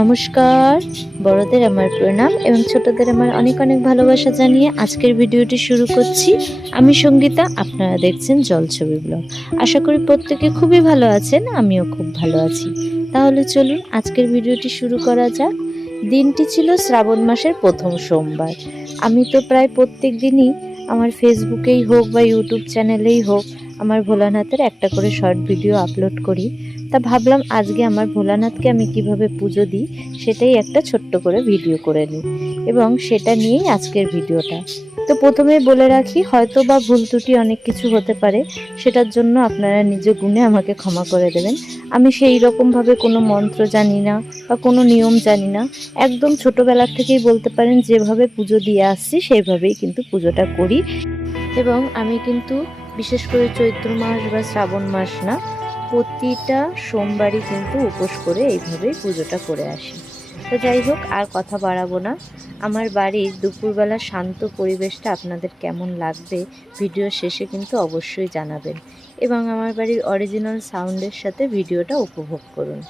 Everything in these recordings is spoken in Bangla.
নমস্কার, বড়দের আমার প্রণাম এবং ছোটদের আমার অনেক অনেক ভালোবাসা জানিয়ে আজকের ভিডিওটি শুরু করছি। আমি সঙ্গীতা, আপনারা দেখছেন জলছবি ব্লগ। আশা করি প্রত্যেকে খুবই ভালো আছেন, আমিও খুব ভালো আছি। তাহলে চলুন আজকের ভিডিওটি শুরু করা যাক। দিনটি ছিল শ্রাবণ মাসের প্রথম সোমবার। আমি তো প্রায় প্রত্যেক দিনই আমার ফেসবুকেই হোক বা ইউটিউব চ্যানেলেই হোক, আমার ভোলানাথের একটা করে শর্ট ভিডিও আপলোড করি। তা ভাবলাম আজকে আমার ভোলানাথকে আমি কীভাবে পুজো দিই সেটাই একটা ছোট্ট করে ভিডিও করে নিই। এবং সেটা নিয়েই আজকের ভিডিওটা। তো প্রথমেই বলে রাখি হয়তো বা ভুল ত্রুটি অনেক কিছু হতে পারে, সেটার জন্য আপনারা নিজ গুণে আমাকে ক্ষমা করে দেবেন। আমি সেই রকমভাবে কোনো মন্ত্র জানি না বা কোনো নিয়ম জানি না। একদম ছোটোবেলার থেকেই বলতে পারেন, যেভাবে পুজো দিয়ে আসছি, সেইভাবেই কিন্তু পুজোটা করি। এবং আমি কিন্তু বিশেষ করে চৈত্র মাস বা শ্রাবণ মাস না প্রতিটা সোমবারই কিন্তু উপোস করে এইভাবেই পুজোটা করে আসি। তো যাই হোক, আর কথা বাড়াবো না। আমার বাড়ির দুপুরবেলা শান্ত পরিবেশটা আপনাদের কেমন লাগবে ভিডিও শেষে কিন্তু অবশ্যই জানাবেন এবং আমার বাড়ির অরিজিনাল সাউন্ডের সাথে ভিডিওটা উপভোগ করুন।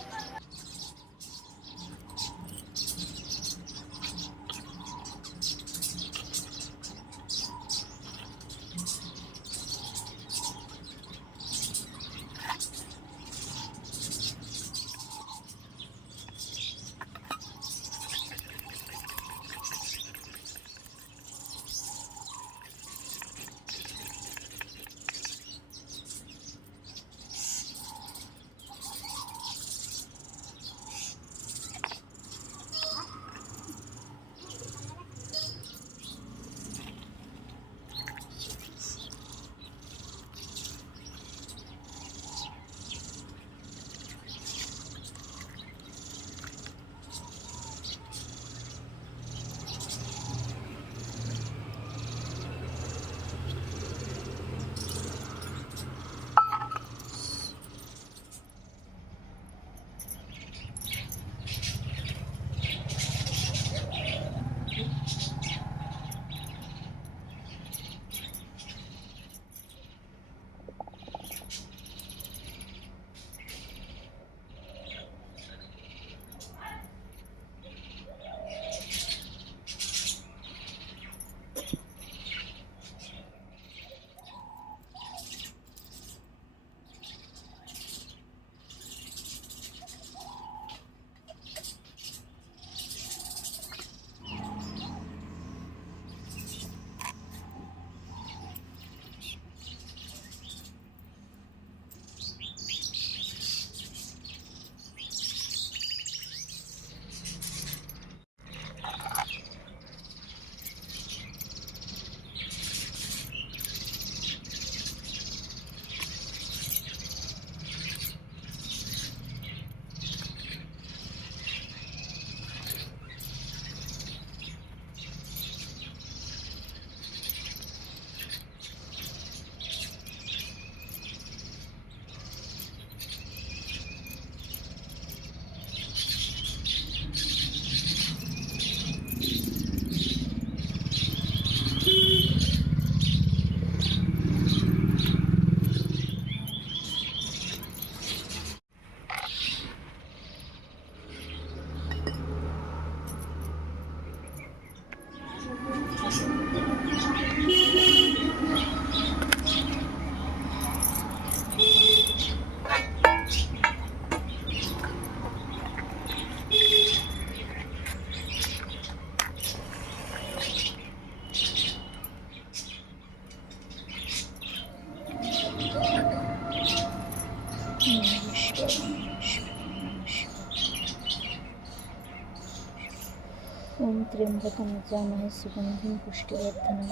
ఓం త్ర్యంబకం జామహే సుగంధిం పుష్టివర్ధనం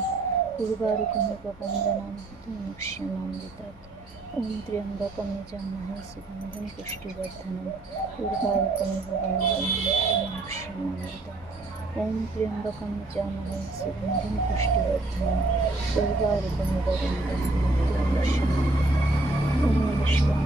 పూర్వారుకమే గగనజనాం ముక్ష్యమాం విదాత్ ॐ त्र्यम्बकं यजामहे सुगन्धिं पुष्टिवर्धनं उर्वारुकमेव वन्दनां मुक्ष्यमामृतात् ॐ त्र्यम्बकं यजामहे सुगन्धिं पुष्टिवर्धनं उर्वारुकमेव वन्दनां मुक्ष्यमामृतात् ॐ विश्वं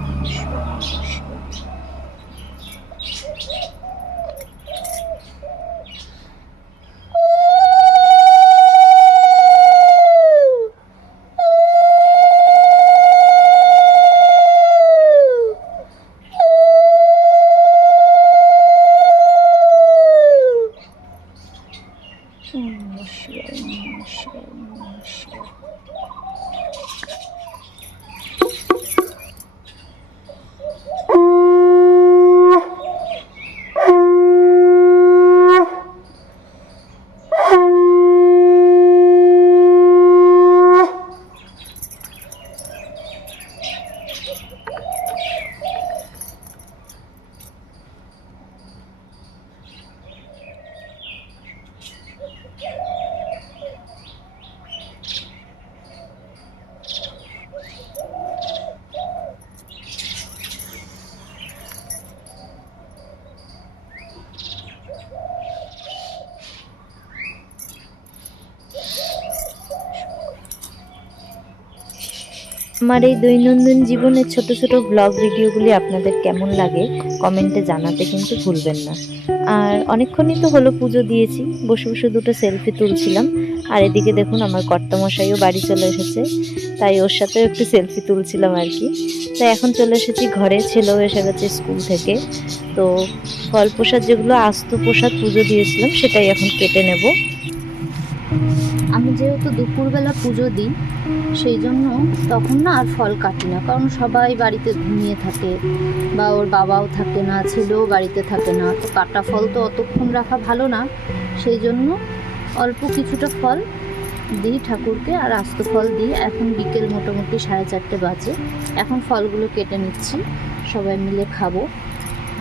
আমার এই দৈনন্দিন জীবনের ছোট ছোট ব্লগ ভিডিওগুলি আপনাদের কেমন লাগে কমেন্টে জানাতে কিন্তু ভুলবেন না। আর অনেকক্ষণই তো হলো পুজো দিয়েছি, বসে বসে দুটো সেলফি তুলছিলাম। আর এদিকে দেখুন আমার কর্তামশাইও বাড়ি চলে এসেছে, তাই ওর সাথেও একটু সেলফি তুলছিলাম আর কি। তাই এখন চলে এসেছি ঘরে, ছেলেও এসে গেছে স্কুল থেকে। তো ফল প্রসাদ যেগুলো আস্ত প্রসাদ পুজো দিয়েছিলাম, সেটাই এখন কেটে নেব। যেহেতু দুপুরবেলা পুজো দিই সেই জন্য তখন না আর ফল কাটি না। কারণ সবাই বাড়িতে ঘুমিয়ে থাকে বা ওর বাবাও থাকে না, ছেলেও বাড়িতে থাকে না। তো কাটা ফল তো অতক্ষণ রাখা ভালো না। সেই জন্য অল্প কিছুটা ফল দিই ঠাকুরকে আর আস্ত ফল দিই। এখন বিকেল মোটামুটি সাড়ে চারটে বাজে। এখন ফলগুলো কেটে নিচ্ছি। সবাই মিলে খাব।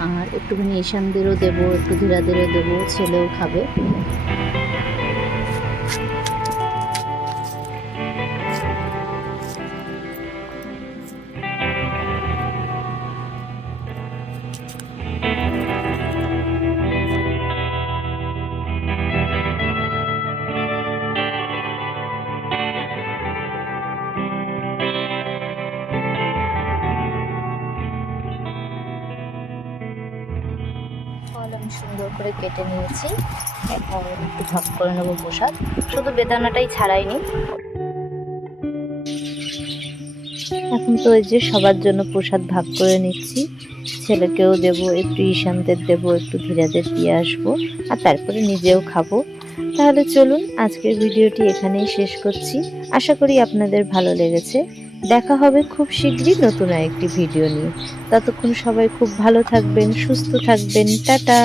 আর একটুখানি ঈশানদেরও দেবো, একটু ধীরাদেরও দেবো, ছেলেও খাবে। করে কেটে নিয়েছি। এখন একটু ভাগ করে নেব প্রসাদ। শুধু বেদানাটাই ছাড়াইনি। এখন তো এই যে সবার জন্য প্রসাদ ভাগ করে নিচ্ছি। ছেলেকেও দেব, একটু ঈশানদের দেব, একটু ধীরাদের দিয়ে আসব, আর তারপরে নিজেও খাব। তাহলে চলুন, আজকের ভিডিওটি এখানেই শেষ করছি। আশা করি আপনাদের ভালো লেগেছে। দেখা হবে খুব শীঘ্রই নতুন একটি ভিডিও নিয়ে। ততক্ষণ সবাই খুব ভালো থাকবেন, সুস্থ থাকবেন। টাটা!